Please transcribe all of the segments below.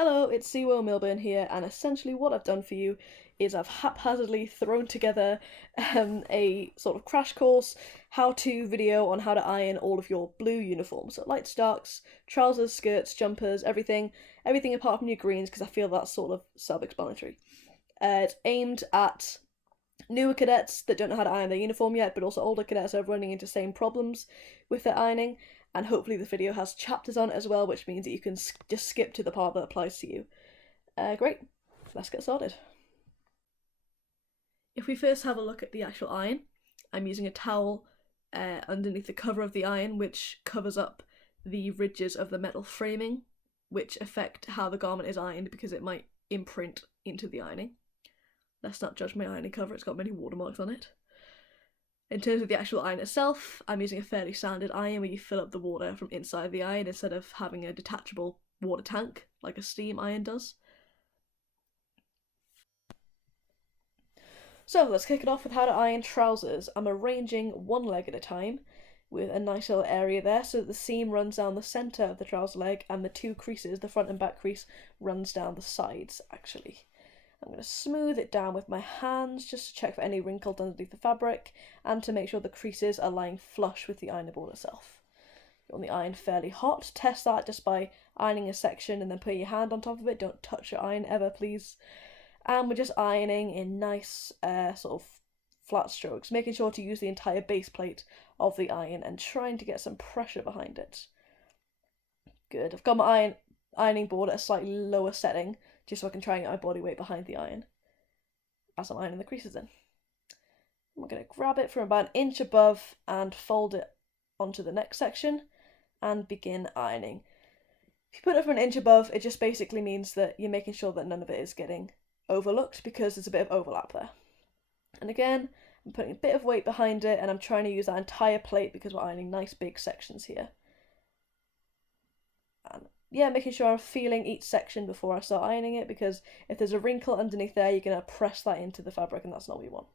Hello, it's Siwo Milburn here, and essentially what I've done for you is I've haphazardly thrown together a sort of crash course how-to video on how to iron all of your blue uniforms. So lights, darks, trousers, skirts, jumpers, everything apart from your greens, because I feel that's sort of self-explanatory. It's aimed at newer cadets that don't know how to iron their uniform yet, but also older cadets are running into same problems with their ironing. And hopefully the video has chapters on it as well, which means that you can just skip to the part that applies to you. Great, let's get started. If we first have a look at the actual iron, I'm using a towel underneath the cover of the iron, which covers up the ridges of the metal framing, which affect how the garment is ironed because it might imprint into the ironing. Let's not judge my ironing cover, it's got many watermarks on it. In terms of the actual iron itself, I'm using a fairly standard iron where you fill up the water from inside the iron instead of having a detachable water tank like a steam iron does. So let's kick it off with how to iron trousers. I'm arranging one leg at a time with a nice little area there so that the seam runs down the centre of the trouser leg and the two creases, the front and back crease, runs down the sides actually. I'm going to smooth it down with my hands just to check for any wrinkles underneath the fabric and to make sure the creases are lying flush with the ironing board itself. You want the iron fairly hot. Test that just by ironing a section and then putting your hand on top of it. Don't touch your iron ever, please. And we're just ironing in nice sort of flat strokes, making sure to use the entire base plate of the iron and trying to get some pressure behind it. Good. I've got my ironing board at a slightly lower setting, just so I can try and get my body weight behind the iron as I'm ironing the creases in. I'm going to grab it from about an inch above and fold it onto the next section and begin ironing. If you put it from an inch above, it just basically means that you're making sure that none of it is getting overlooked because there's a bit of overlap there. And again, I'm putting a bit of weight behind it and I'm trying to use that entire plate because we're ironing nice big sections here. And yeah, making sure I'm feeling each section before I start ironing it, because if there's a wrinkle underneath there, you're going to press that into the fabric and that's not what you want.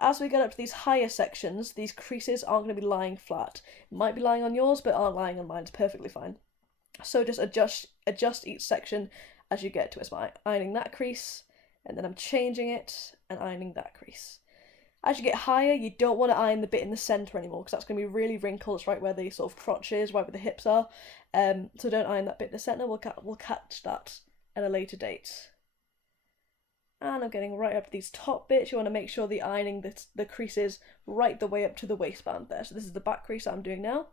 As we get up to these higher sections, these creases aren't going to be lying flat. It might be lying on yours, but aren't lying on mine. It's perfectly fine. So just adjust each section as you get to it. So I'm ironing that crease, and then I'm changing it and ironing that crease. As you get higher, you don't want to iron the bit in the centre anymore because that's going to be really wrinkled. It's right where the sort of crotch is, right where the hips are. So don't iron that bit in the centre. We'll catch that at a later date. And I'm getting right up to these top bits. You want to make sure the ironing the creases right the way up to the waistband there. So this is the back crease that I'm doing now.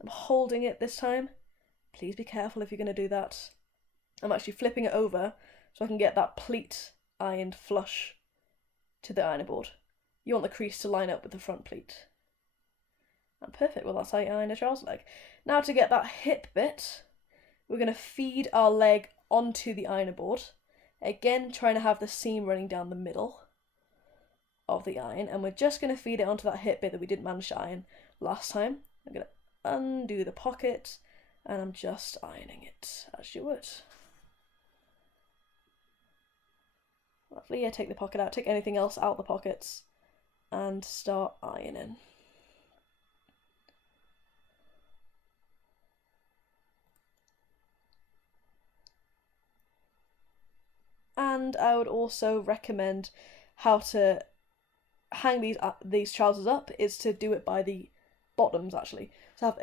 I'm holding it this time. Please be careful if you're going to do that. I'm actually flipping it over so I can get that pleat ironed flush to the ironing board. You want the crease to line up with the front pleat. And perfect, well that's how you iron a trouser leg. Now to get that hip bit, we're going to feed our leg onto the ironing board. Again, trying to have the seam running down the middle of the iron, and we're just going to feed it onto that hip bit that we didn't manage to iron last time. I'm going to undo the pocket, and I'm just ironing it as you would. Lovely, yeah, take the pocket out, take anything else out of the pockets, and start ironing. And I would also recommend how to hang these trousers up is to do it by the bottoms actually. So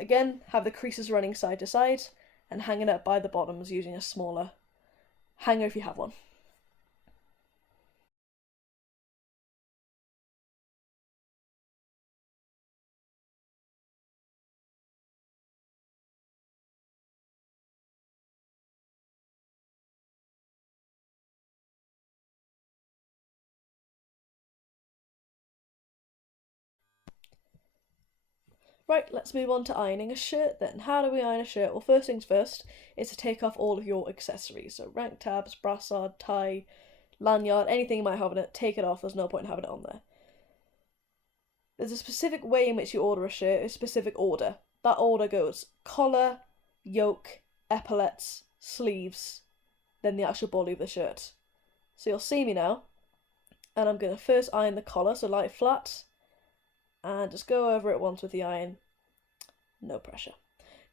have the creases running side to side and hang it up by the bottoms using a smaller hanger if you have one. Right, let's move on to ironing a shirt then. How do we iron a shirt? Well, first things first is to take off all of your accessories. So rank tabs, brassard, tie, lanyard, anything you might have in it, take it off. There's no point in having it on there. There's a specific way in which you order a shirt, a specific order. That order goes collar, yoke, epaulets, sleeves, then the actual body of the shirt. So you'll see me now, and I'm going to first iron the collar, so lie it flat, and just go over it once with the iron, no pressure.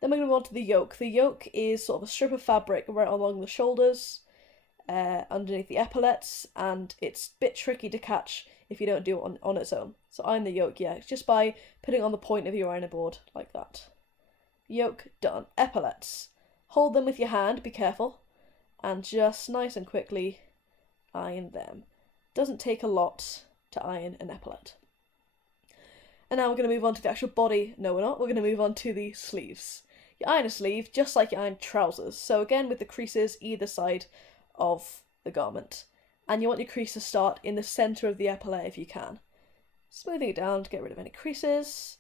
Then we're going to move on to the yoke. The yoke is sort of a strip of fabric right along the shoulders, underneath the epaulets, and it's a bit tricky to catch if you don't do it on its own. So iron the yoke, yeah, just by putting it on the point of your ironing board, like that. Yoke done. Epaulets. Hold them with your hand, be careful, and just nice and quickly iron them. Doesn't take a lot to iron an epaulet. And now we're going to move on to the actual body. No, we're not. We're going to move on to the sleeves. You iron a sleeve just like you iron trousers. So again, with the creases either side of the garment. And you want your crease to start in the centre of the epaulet if you can. Smoothing it down to get rid of any creases.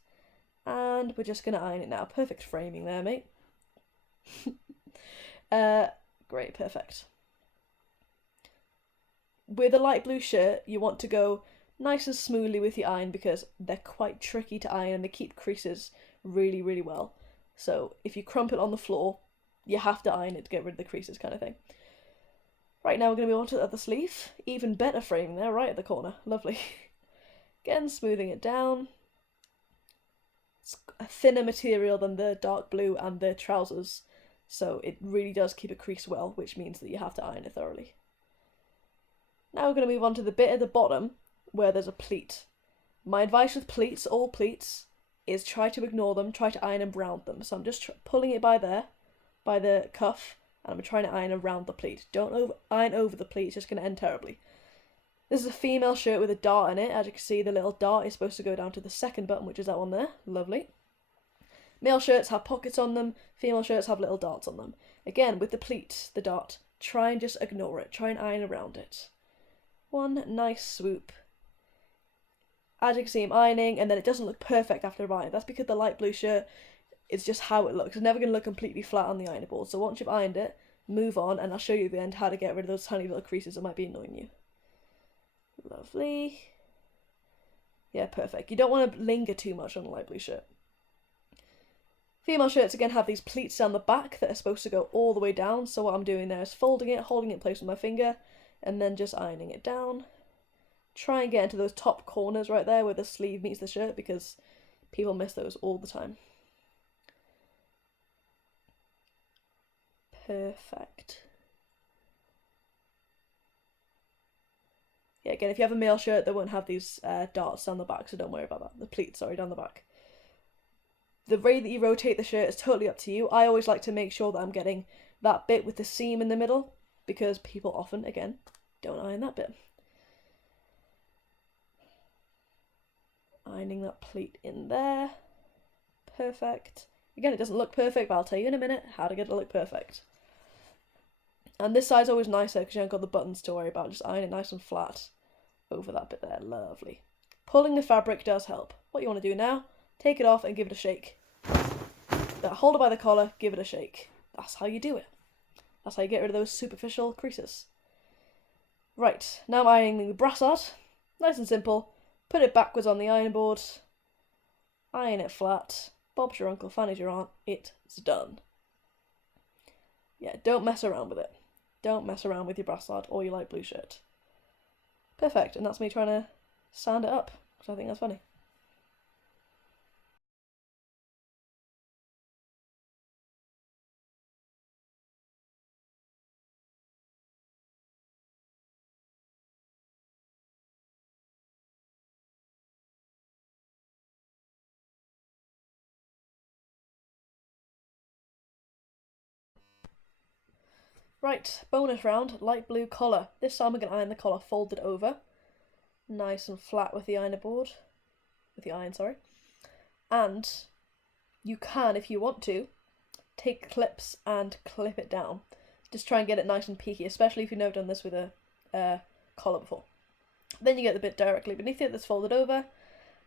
And we're just going to iron it now. Perfect framing there, mate. Great, perfect. With a light blue shirt, you want to go nice and smoothly with your iron because they're quite tricky to iron and they keep creases really, really well. So if you crump it on the floor, you have to iron it to get rid of the creases kind of thing. Right, now we're going to move on to the other sleeve. Even better framing there, right at the corner. Lovely. Again, smoothing it down. It's a thinner material than the dark blue and the trousers, so it really does keep a crease well, which means that you have to iron it thoroughly. Now we're going to move on to the bit at the bottom where there's a pleat. My advice with pleats, all pleats, is try to ignore them, try to iron and round them. So I'm just pulling it by there, by the cuff, and I'm trying to iron around the pleat. Don't iron over the pleat, it's just going to end terribly. This is a female shirt with a dart in it. As you can see, the little dart is supposed to go down to the second button, which is that one there. Lovely. Male shirts have pockets on them. Female shirts have little darts on them. Again, with the pleat, the dart, try and just ignore it. Try and iron around it. One nice swoop. As you can see, I'm ironing, and then it doesn't look perfect after ironing. That's because the light blue shirt is just how it looks. It's never going to look completely flat on the ironing board. So once you've ironed it, move on, and I'll show you at the end how to get rid of those tiny little creases that might be annoying you. Lovely. Yeah, perfect. You don't want to linger too much on a light blue shirt. Female shirts again have these pleats down the back that are supposed to go all the way down. So what I'm doing there is folding it, holding it in place with my finger, and then just ironing it down. Try and get into those top corners right there where the sleeve meets the shirt because people miss those all the time. Perfect. Yeah, again, if you have a male shirt, they won't have these darts down the back, so don't worry about that. The pleats, sorry, down the back. The way that you rotate the shirt is totally up to you. I always like to make sure that I'm getting that bit with the seam in the middle because people often, again, don't iron that bit. Ironing that pleat in there. Perfect. Again, it doesn't look perfect, but I'll tell you in a minute how to get it to look perfect. And this side's always nicer because you haven't got the buttons to worry about. Just iron it nice and flat over that bit there. Lovely. Pulling the fabric does help. What you want to do now, take it off and give it a shake. Hold it by the collar, give it a shake. That's how you do it. That's how you get rid of those superficial creases. Right, now I'm ironing the brassard. Nice and simple. Put it backwards on the iron board. Iron it flat. Bob's your uncle, Fanny's your aunt. It's done. Yeah, don't mess around with it. Don't mess around with your brassard or your light blue shirt. Perfect, and that's me trying to sand it up, because I think that's funny. Right, bonus round, light blue collar. This time we're going to iron the collar folded over. Nice and flat with the ironing board. With the iron, sorry. And you can, if you want to, take clips and clip it down. Just try and get it nice and peaky, especially if you've never done this with a collar before. Then you get the bit directly beneath it that's folded over,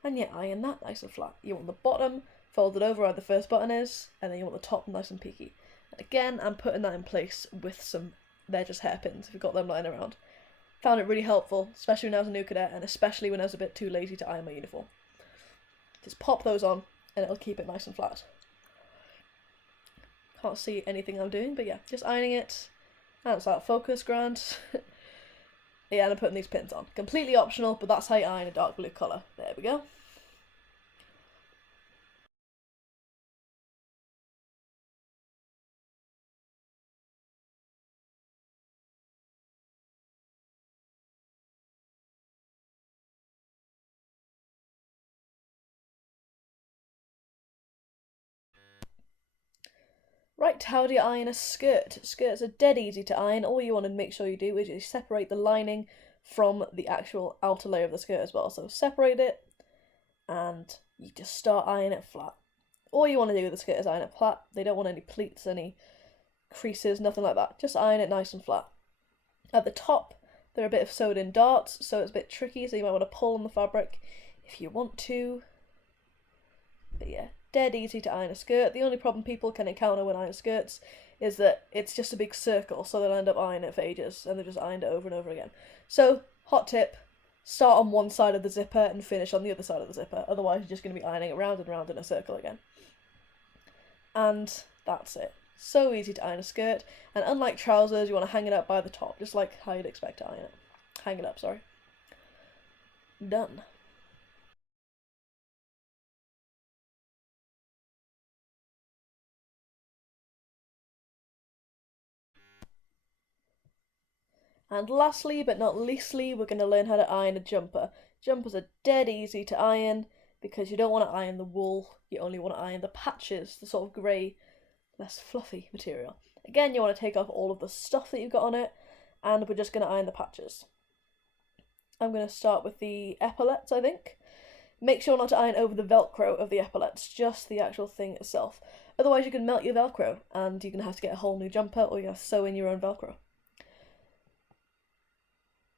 and you iron that nice and flat. You want the bottom folded over where the first button is, and then you want the top nice and peaky. And again, I'm putting that in place with some, they're just hairpins if you've got them lying around. Found it really helpful, especially when I was a new cadet, and especially when I was a bit too lazy to iron my uniform. Just pop those on, and it'll keep it nice and flat. Can't see anything I'm doing, but yeah, just ironing it. And it's out of focus, grand. Yeah, and I'm putting these pins on. Completely optional, but that's how you iron a dark blue colour. There we go. Right, how do you iron a skirt? Skirts are dead easy to iron. All you want to make sure you do is you separate the lining from the actual outer layer of the skirt as well. So separate it and you just start ironing it flat. All you want to do with the skirt is iron it flat. They don't want any pleats, any creases, nothing like that. Just iron it nice and flat. At the top, there are a bit of sewed in darts, so it's a bit tricky, so you might want to pull on the fabric if you want to. But yeah, dead easy to iron a skirt. The only problem people can encounter when ironing skirts is that it's just a big circle, so they'll end up ironing it for ages, and they've just ironed it over and over again. So, hot tip, start on one side of the zipper and finish on the other side of the zipper, otherwise you're just going to be ironing it round and round in a circle again. And that's it. So easy to iron a skirt, and unlike trousers, you want to hang it up by the top, just like how you'd expect to iron it. Hang it up, sorry. Done. And lastly, but not leastly, we're going to learn how to iron a jumper. Jumpers are dead easy to iron because you don't want to iron the wool, you only want to iron the patches, the sort of grey, less fluffy material. Again, you want to take off all of the stuff that you've got on it, and we're just going to iron the patches. I'm going to start with the epaulets, I think. Make sure not to iron over the velcro of the epaulets, just the actual thing itself. Otherwise you can melt your velcro, and you're going to have to get a whole new jumper, or you're going to sew in your own velcro.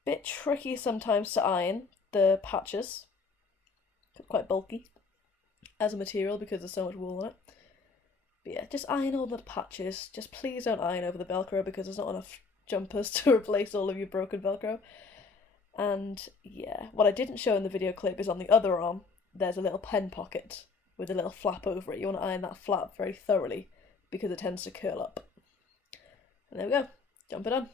Bit tricky sometimes to iron the patches. It's quite bulky as a material because there's so much wool on it. But yeah, just iron all the patches. Just please don't iron over the velcro because there's not enough jumpers to replace all of your broken velcro. And yeah, what I didn't show in the video clip is on the other arm, there's a little pen pocket with a little flap over it. You want to iron that flap very thoroughly because it tends to curl up. And there we go, jumper done.